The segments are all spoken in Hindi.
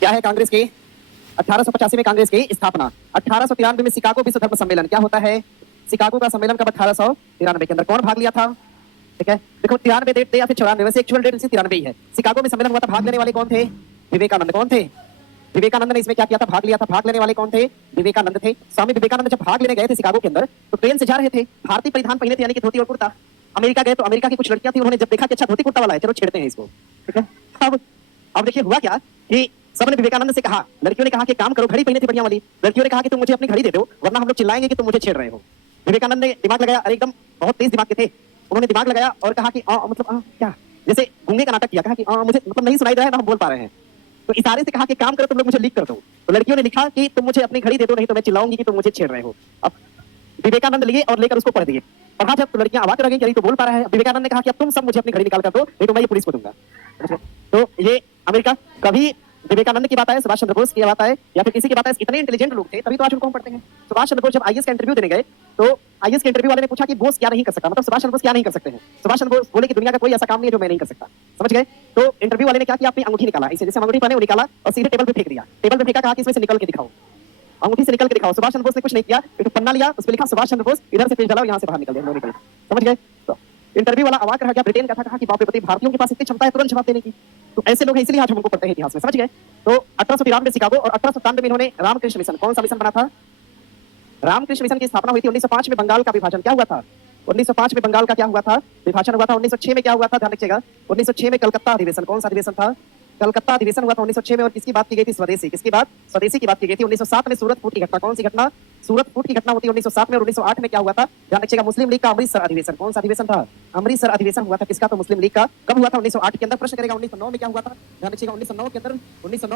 क्या है कांग्रेस की? 1885 में कांग्रेस की स्थापना। 1893 में शिकागो विश्व धर्म सम्मेलन क्या होता है? शिकागो का सम्मेलन कब? 1893 के अंदर। कौन भाग लिया था? ठीक है, देखो 93 डेट दे या फिर 94, वैसे एक्चुअल डेट 93 ही है। शिकागो में सम्मेलन हुआ था, भाग लेने वाले कौन थे? विवेकानंद। कौन थे? विवेकानंद ने इसमें क्या किया था? भाग लिया था। भाग लेने वाले कौन थे? विवेकानंद थे। स्वामी विवेकानंद जब भाग लेने गए थे शिकागो के अंदर, तो ट्रेन से जा रहे थे, भारतीय परिधान पहने थे, यानी कि धोती और कुर्ता। अमेरिका गए तो अमेरिका की कुछ लड़कियां थी, उन्होंने जब देखा कि अच्छा धोती कुर्ता वाला है, चलो छेड़ते हैं इसको। ठीक है, अब देखिए हुआ क्या कि सबने विवेकानंद से कहा, लड़कियों ने कहा कि काम करो, घड़ी पहने थी बढ़िया वाली, लड़कियों ने कहा कि तुम मुझे अपनी घड़ी दे दो वरना हम लोग चिल्लाएंगे कि तुम मुझे छेड़ रहे हो। विवेकानंद ने दिमाग लगाया, अरे एकदम बहुत तेज दिमाग के थे, उन्होंने दिमाग लगाया और कहा कि मतलब क्या, जैसे गूंगे का नाटक किया, कहा कि मुझे मतलब नहीं सुनाई दे रहा है ना हम बोल पा रहे हैं, तो इशारे से कहा कि काम करो तुम लोग, मुझे लिख कर दो। तो लड़कियों ने लिखा कि तुम मुझे अपनी घड़ी दे दो, नहीं तो मैं चिल्लाऊंगी कि तुम मुझे छेड़ रहे हो। अब विवेकानंद लिए और लेकर उसको पढ़ दिए, पढ़ा जब तो लड़कियां अवाक रह गई, यही तो बोल पा रहा है। विवेकानंद ने कहा कि अब तुम सब मुझे अपनी घड़ी निकाल कर दो, नहीं तो मैं ये पुलिस को दूंगा। तो ये अमेरिका, कभी विवेकानंद की बात आए, सुभाष चंद्र बोस की बात आए, या फिर किसी की बात आए, इतने इंटेलिजेंट लोग थे तभी तो आज उनको हम पढ़ते हैं। सुभाष चंद्र बोस जब आईएएस का इंटरव्यू देने गए, तो आईएएस के इंटरव्यू वाले ने पूछा कि बोस क्या नहीं कर सकता, मतलब सुभाष चंद्र बोस क्या नहीं कर सकते हैं। सुभाष चंद्र बोस बोले कि दुनिया का कोई ऐसा काम नहीं है जो मैं नहीं कर सकता। समझ गए? तो इंटरव्यू वाले ने क्या किया, अपनी अंगूठी निकाला, इसे जैसे अंगूठी पहने वो निकाला और सीधे टेबल पे फेंक दिया। टेबल पे फेंका, कहा कि इसमें से निकल के दिखाओ, अंगूठी से निकल के दिखाओ। सुभाष चंद्र बोस ने कुछ नहीं किया, एक पन्ना लिया, उस पर लिखा सुभाष चंद्र बोस, इधर से पेज डाला, यहाँ से बाहर निकल गए, निकल। समझ गए? तो इंटरव्यू वाला अवाक रह गया, ब्रिटेन का था, कहा कि बाप रे बाप, भारतीयों के पास इतनी क्षमता है तुरंत जवाब देने की। तो ऐसे लोग हैं, इसलिए आज हम उनको पढ़ते हैं इतिहास में। समझ गए? तो 1893 में शिकागो और 1897 में इन्होंने रामकृष्ण मिशन, कौन सा मिशन बना था? रामकृष्ण मिशन की स्थापना हुई थी। 1905 में बंगाल का विभाजन क्या हुआ था? 1905 में बंगाल का क्या हुआ था? विभाजन हुआ था। 1906 में क्या हुआ था? ध्यान रखिएगा, 1906 में कलकत्ता अधिवेशन, कौन सा अधिवेशन था? कलकत्ता अधिवेशन हुआ था 1906 में। और किसकी बात की गई थी? स्वदेशी। किसकी बात? स्वदेशी की बात की गई थी। 1907 में सूरत फूट की घटना, कौन सी घटना? सूरत फूट की घटना होती है 1907 में। और 1908 में क्या हुआ था? ध्यान रखिएगा, मुस्लिम लीग का अमृतसर अधिवेशन, कौन सा अधिवेशन था? अमृतसर अधिवेशन हुआ था। किसका? तो मुस्लिम लीग का। कब हुआ था? 1908 के अंदर। प्रश्न करेगा 1909 में क्या हुआ था? ध्यान रखिएगा, 1909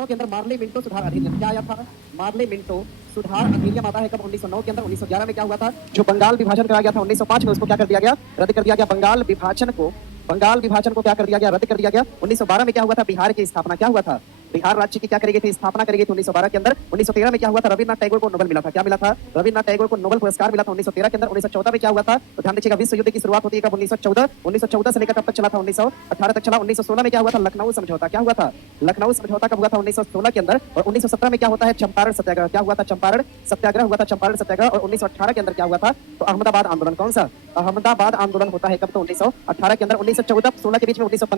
के अंदर मार्ले मिंटो सुधार अधिनियम क्या आया था? मार्ले मिंटो सुधार अधिनियम आता है कब? 1909 के अंदर। 1911 में क्या हुआ था? जो बंगाल विभाजन कराया गया था 1905 में, उसको क्या कर दिया गया? रद्द कर दिया गया। बंगाल विभाजन को क्या कर दिया गया? रद्द कर दिया गया। 1912 में क्या हुआ था? बिहार की स्थापना क्या हुआ था? बिहार राज्य की क्या करी गई थी? स्थापना करी गई थी 1912 के अंदर। 1913 में क्या हुआ था? रविन्द्रनाथ टैगोर को नोबेल मिला था। क्या मिला था? रविन्द्रनाथ टैगोर को नोबेल पुरस्कार मिला था 1913 के अंदर। 1914 में क्या हुआ था? तो ध्यान दीजिएगा, विश्व युद्ध की शुरुआत होती है कब? 1914 से लेकर कब तक चला था? 1918 तक चला। 1916 में क्या हुआ था? लखनऊ समझौता। क्या हुआ था? लखनऊ समझौता कब हुआ था? 1916 के अंदर। और 1917 में क्या होता है? चंपारण सत्याग्रह। क्या हुआ था? चंपारण सत्याग्रह हुआ था, चंपारण सत्याग्रह। और 1918 के अंदर क्या हुआ था? तो अहमदाबाद आंदोलन। कौन सा? अहमदाबाद आंदोलन होता है कब? तो 1918 के अंदर। 1914-16 के बीच में 1915